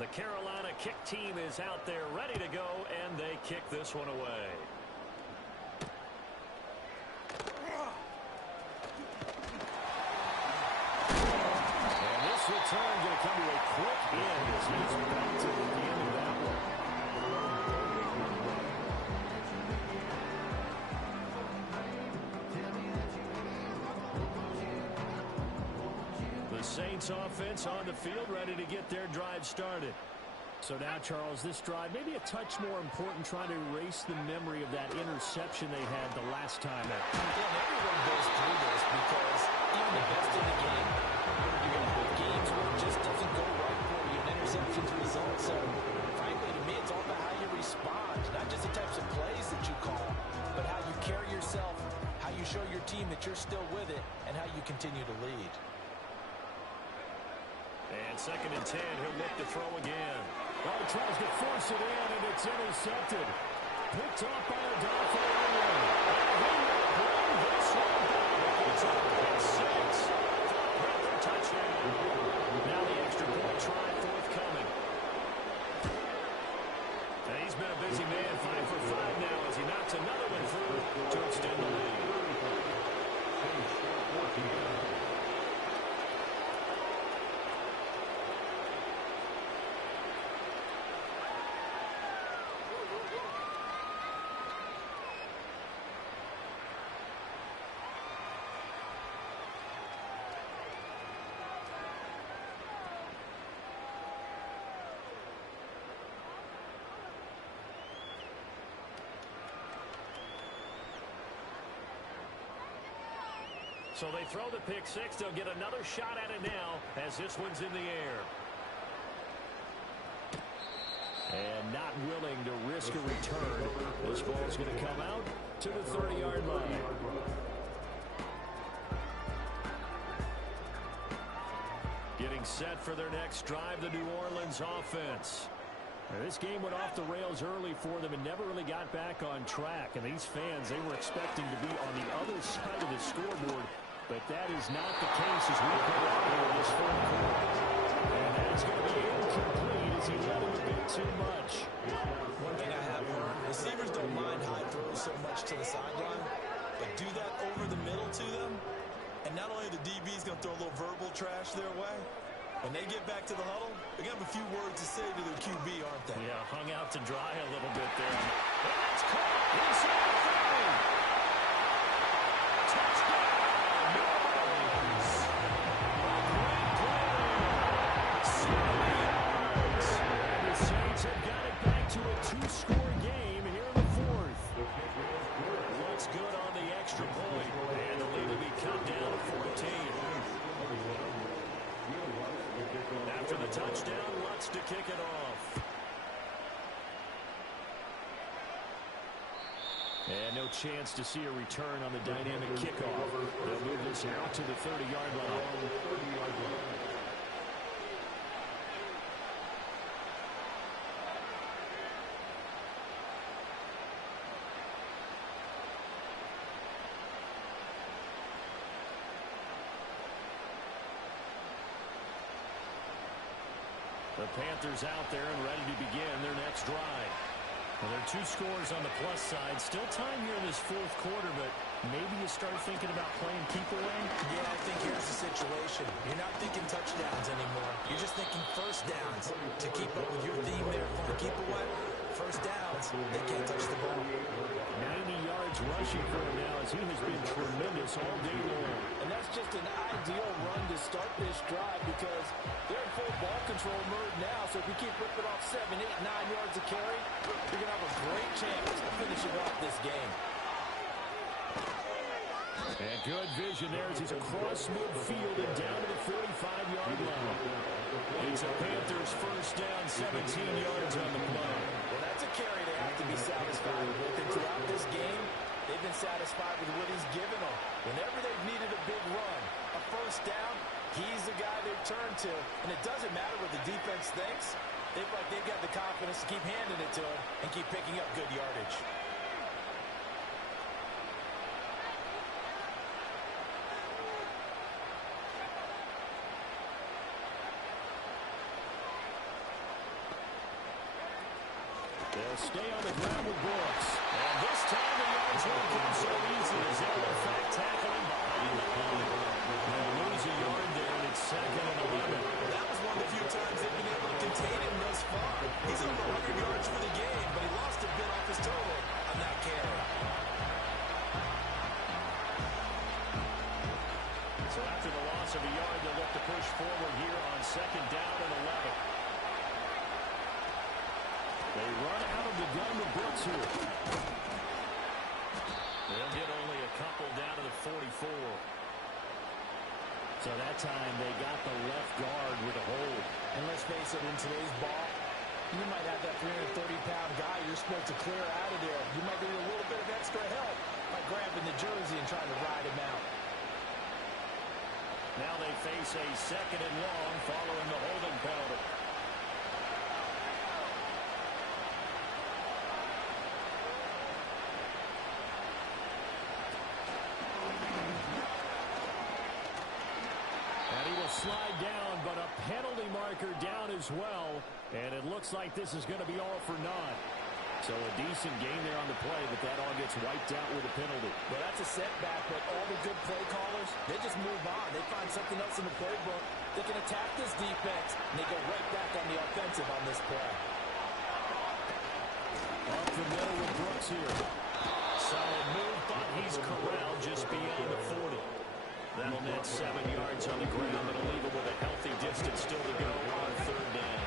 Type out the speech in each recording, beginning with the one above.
The Carolina kick team is out there ready to go, and they kick this one away. And this return going to come to a quick end as he's belted at the end of that one. The Saints offense on the field ready to get their drive started. So now, Charles, this drive maybe a touch more important, trying to erase the memory of that interception they had the last time out. Yeah, everyone goes through this because even the best in the game, you're going to have games where it just doesn't go right for you. An interception's result. So, frankly, to me, it's all about how you respond. Not just the types of plays that you call, but how you carry yourself, how you show your team that you're still with it, and how you continue to lead. And 2nd and 10, he'll look to throw again. Oh, tries to force it in, and it's intercepted. Picked off by Adolfo Ingram. And he will bring this one back. It's a pick six. Panther touchdown. Now the extra point try forthcoming. And he's been a busy man, 5 for 5 now as he knocks another one through to extend the lead. So they throw the pick six. They'll get another shot at it now as this one's in the air. And not willing to risk a return. This ball's going to come out to the 30-yard line. Getting set for their next drive, the New Orleans offense. Now, this game went off the rails early for them and never really got back on track. And these fans, they were expecting to be on the other side of the scoreboard. But that is not the case as we go out here in this fourth quarter. And that is going to be incomplete as he let him a bit too much. One thing I have learned, receivers don't mind high throws so much to the sideline, but do that over the middle to them, and not only the DB's going to throw a little verbal trash their way, when they get back to the huddle, they're going to have a few words to say to their QB, aren't they? Yeah, hung out to dry a little bit there. And that's caught inside the 30. Touchdown! Have got it back to a two-score game here in the fourth. Looks good on the extra point. And the lead will be cut down to 14. After the touchdown, Lutz to kick it off. And no chance to see a return on the dynamic kickoff. They'll move this out to the 30-yard line. The Panthers out there and ready to begin their next drive. Well, there are two scores on the plus side. Still time here in this fourth quarter, but maybe you start thinking about playing keep away? Yeah, I think here's the situation. You're not thinking touchdowns anymore. You're just thinking first downs to keep up with your theme there for keep away. First downs, they can't touch the ball. 90 yards rushing for him now as he has been tremendous all day long. And that's just an ideal run to start this drive because they're in full ball control mode now. So if you keep ripping off 7, 8, 9 yards of carry, you're going to have a great chance of finishing off this game. And good vision there as he's across midfield and down to the 45-yard line. It's a Panthers first down, 17 yards on the play. Well, that's a carry they have to be satisfied with. And throughout this game, they've been satisfied with what he's given them. Whenever they've needed a big run, a first down, he's the guy they've turned to. And it doesn't matter what the defense thinks. They've got the confidence to keep handing it to him and keep picking up good yardage. They'll stay on the ground with Brooks. And this time the yards won't come so easy as they'll in fact tackle him behind the line. They'll lose a yard there, and it's 2nd and 11. That was one of the few times they've been able to contain him thus far. He's over 100 yards for the game, but he lost a bit off his total on that carry. So after the loss of a yard, they'll look to push forward here on 2nd down and 11. They run out of the gun with Brooks here. They'll get only a couple down to the 44. So that time they got the left guard with a hold. And let's face it, in today's ball, you might have that 330-pound guy you're supposed to clear out of there. You might need a little bit of extra help by grabbing the jersey and trying to ride him out. Now they face a 2nd and long following the holding penalty. And he will slide down, but a penalty marker down as well. And it looks like this is going to be all for naught. So a decent gain there on the play, but that all gets wiped out with a penalty. Well, that's a setback, but all the good play callers, they just move on. They find something else in the playbook. They can attack this defense, and they go right back on the offensive on this play. Up the middle with Brooks here. Solid move, but he's corralled just beyond the 40. That'll net 7 yards on the ground, but it'll leave him with a healthy distance still to go on 3rd down.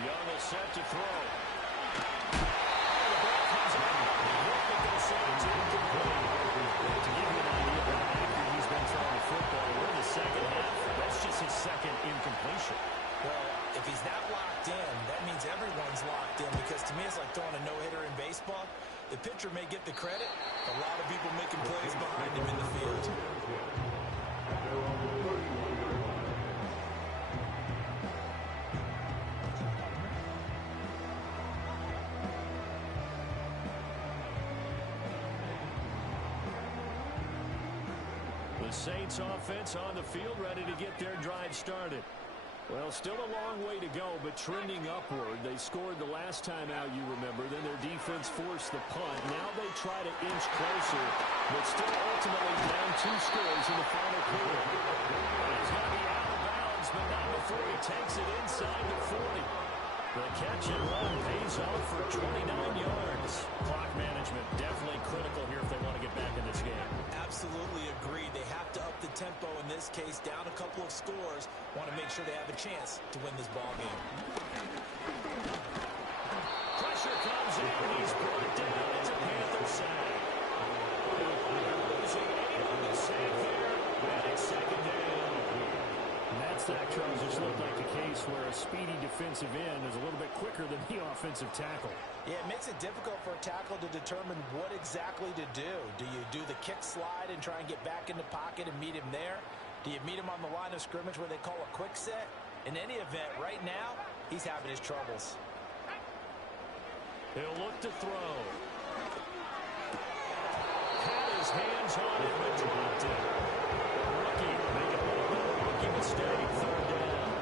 Young is set to throw. Oh, the ball comes out. But they'll say it's incomplete. To give you an idea of how accurate he's been throwing the football, we're in the 2nd half. That's just his 2nd incompletion. Well, if he's that locked in, that means everyone's locked in, because to me it's like throwing a no-hitter in baseball. The pitcher may get the credit, a lot of people making plays behind him in the field. The Saints offense on the field, ready to get their drive started. Well, still a long way to go, but trending upward. They scored the last time out, you remember. Then their defense forced the punt. Now they try to inch closer, but still ultimately down 2 scores in the final quarter. He's going to be out of bounds, but not before he takes it inside the 40. The catch and run pays off for 29 yards. Clock management definitely critical here if they want to get back in this game. Absolutely agreed. They have to up the tempo in this case, down a couple of scores. Want to make sure they have a chance to win this ball game. Pressure comes in, and he's brought down. It's a Panther sack. Losing 8 on the sack there, and it's 2nd down. And that sack, Charles, just looked like a case where a speedy defensive end is a little bit quicker than the offensive tackle. Yeah, it makes it difficult for a tackle to determine what exactly to do. Do you do the kick slide and try and get back in the pocket and meet him there? Do you meet him on the line of scrimmage where they call a quick set? In any event, right now, he's having his troubles. He'll look to throw. Had his hands on it, but dropped it. Rookie making a little bit of a rookie mistake. 3rd down.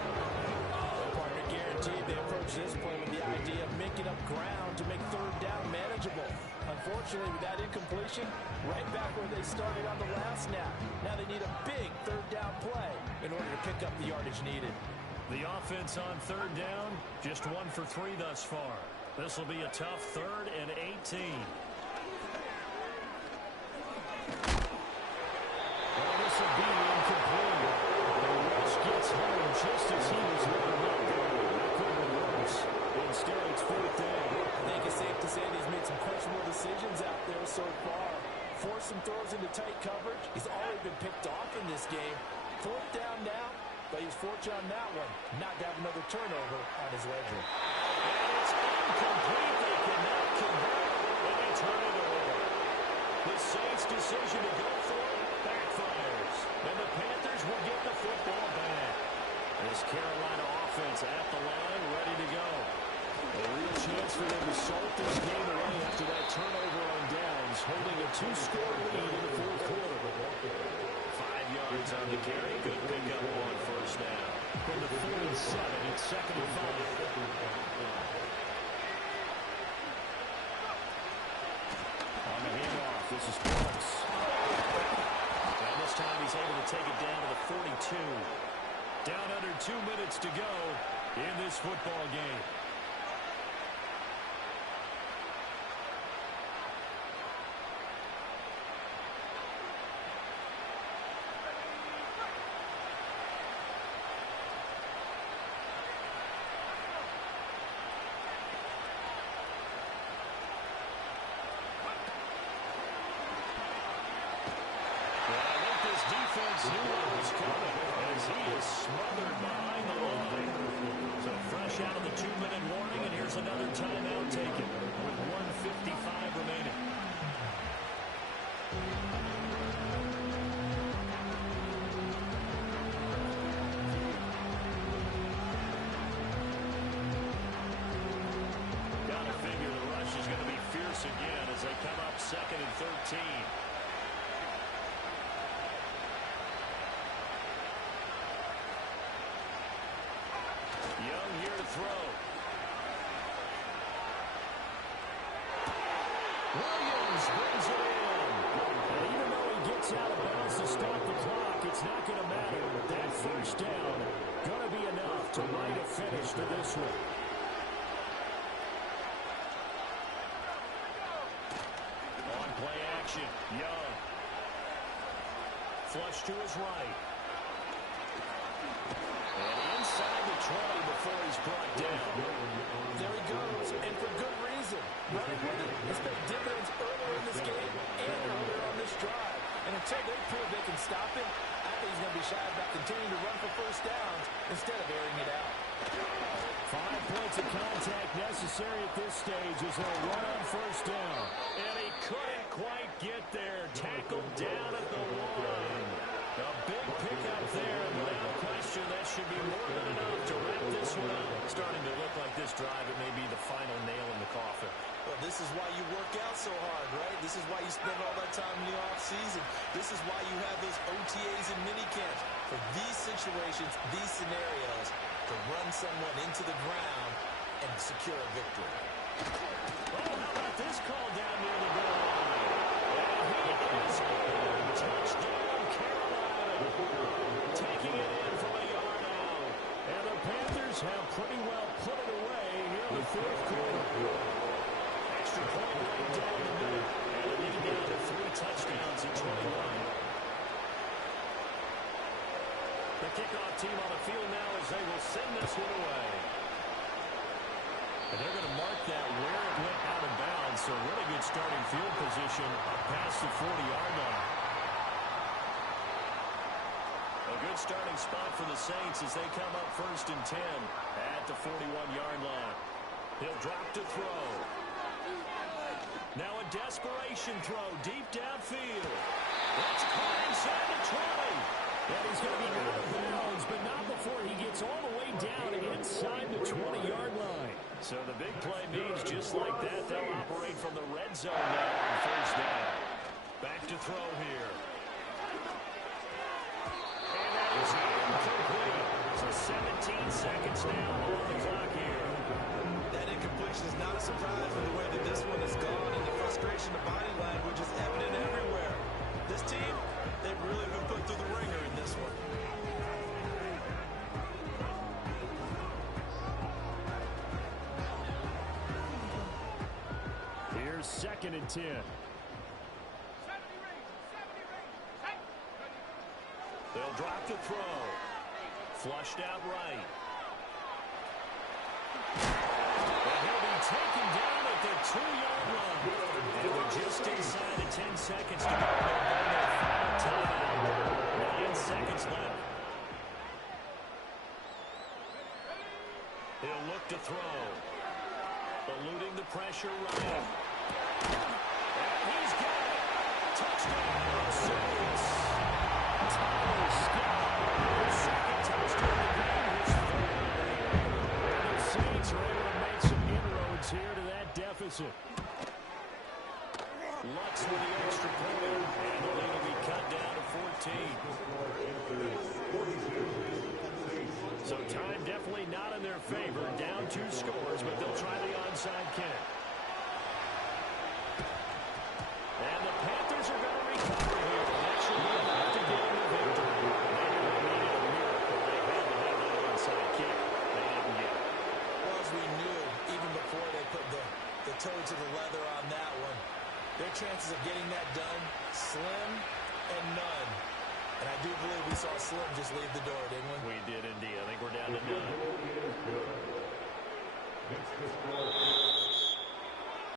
Well, partner, guaranteed they approach this play with the idea of making up ground to make 3rd down manageable. Unfortunately, with that incompletion, right back where they started on the last snap. Now they need a big 3rd down play in order to pick up the yardage needed. The offense on 3rd down, just 1 for 3 thus far. This will be a tough 3rd and 18. Well, this will be incomplete. The rush gets home just as he was looking up. That could have been worse. Instead, it's 4th down. I think it's safe to say that he's made some questionable decisions out there so far. Forced some throws into tight coverage. He's already been picked off in this game. 4th down now, but he's fortunate on that one not to have another turnover on his ledger. And it's incomplete. They cannot convert, and they turn it over. The Saints' decision to go for it backfires, and the Panthers will get the football back. This Carolina offense at the line, ready to go. A real chance for them to salt this game away after that turnover on downs, holding a 2-score lead in the 4th quarter. on the carry. Good pickup on first down. From the 47, it's 2nd and 5. On the handoff, this is Brooks. And this time he's able to take it down to the 42. Down under 2 minutes to go in this football game. Defense knew what was coming as he is smothered behind the line. So fresh out of the 2-minute warning, and here's another timeout taken with 1:55 remaining. Gotta figure the rush is going to be fierce again as they come up 2nd and 13. Young here to throw. Williams brings it in. And even though he gets out of bounds to stop the clock, it's not going to matter. That first down going to be enough to write a finish to this one. On play action, Young. Flush to his right. And inside the 20 before he's brought down. There he goes, and for good reason. Running with it has paid dividends earlier in this game and earlier on this drive. And until they prove they can stop him, I think he's going to be shy about continuing to run for first downs instead of airing it out. 5 points of contact necessary at this stage as they'll run on first down. And he couldn't quite get there. Tackled down at the line. A big pickup there, and without question, that should be more than enough to wrap this one up. Starting to look like this drive, it may be the final nail in the coffin. Well, this is why you work out so hard, right? This is why you spend all that time in the offseason. This is why you have those OTAs and minicamps. For these situations, these scenarios, to run someone into the ground and secure a victory. Oh, how about this call down near the goal line? And he is scored. Touchdown, Carolina. Taking it in from a yard out. And the Panthers have pretty well put it away here in the 4th quarter. Extra point right down the middle. And they need to get to 3 touchdowns at 21. The kickoff team on the field now as they will send this one away. And they're going to mark that where it went out of bounds. So really good starting field position up past the 40-yard line. A good starting spot for the Saints as they come up 1st and 10 at the 41-yard line. He'll drop to throw. Now a desperation throw deep downfield. That's caught inside the 20. And he's going to be out of bounds, but not before he gets all the way down inside the 20-yard line. So the big play means just like that, they'll operate from the red zone now on first down. Back to throw here. And that is incomplete. So 17 seconds now on the clock here. That incompletion is not a surprise with the way that this one has gone, and the frustration, the body language is evident everywhere. This team, they've really been put through the ringer in this one. Here's 2nd and 10. They'll drop the throw. Flushed out right. And he'll be taken down at the 2-yard line. And we're just inside the 10 seconds to go. Timeout. 9 seconds left. He'll look to throw. Eluding the pressure right. And he's got it. Touchdown, Saints. Tyler Scott. His 2nd touchdown of the game, his 3rd. And the Saints are able to make some inroads here to that deficit. Lutz with the extra point, and the lead will be cut down to 14. So time definitely not in their favor. Down 2 scores, but they'll try the onside kick. And the Panthers are going to recover here. That should be enough to give them the victory. Maybe they needed a miracle. They had to have that onside kick. They didn't get it. Well, as we knew, even before they put the toe to the leather on that one, their chances of getting that done, slim and none. And I do believe we saw Slim just leave the door, didn't we? We did indeed. I think we're down to none.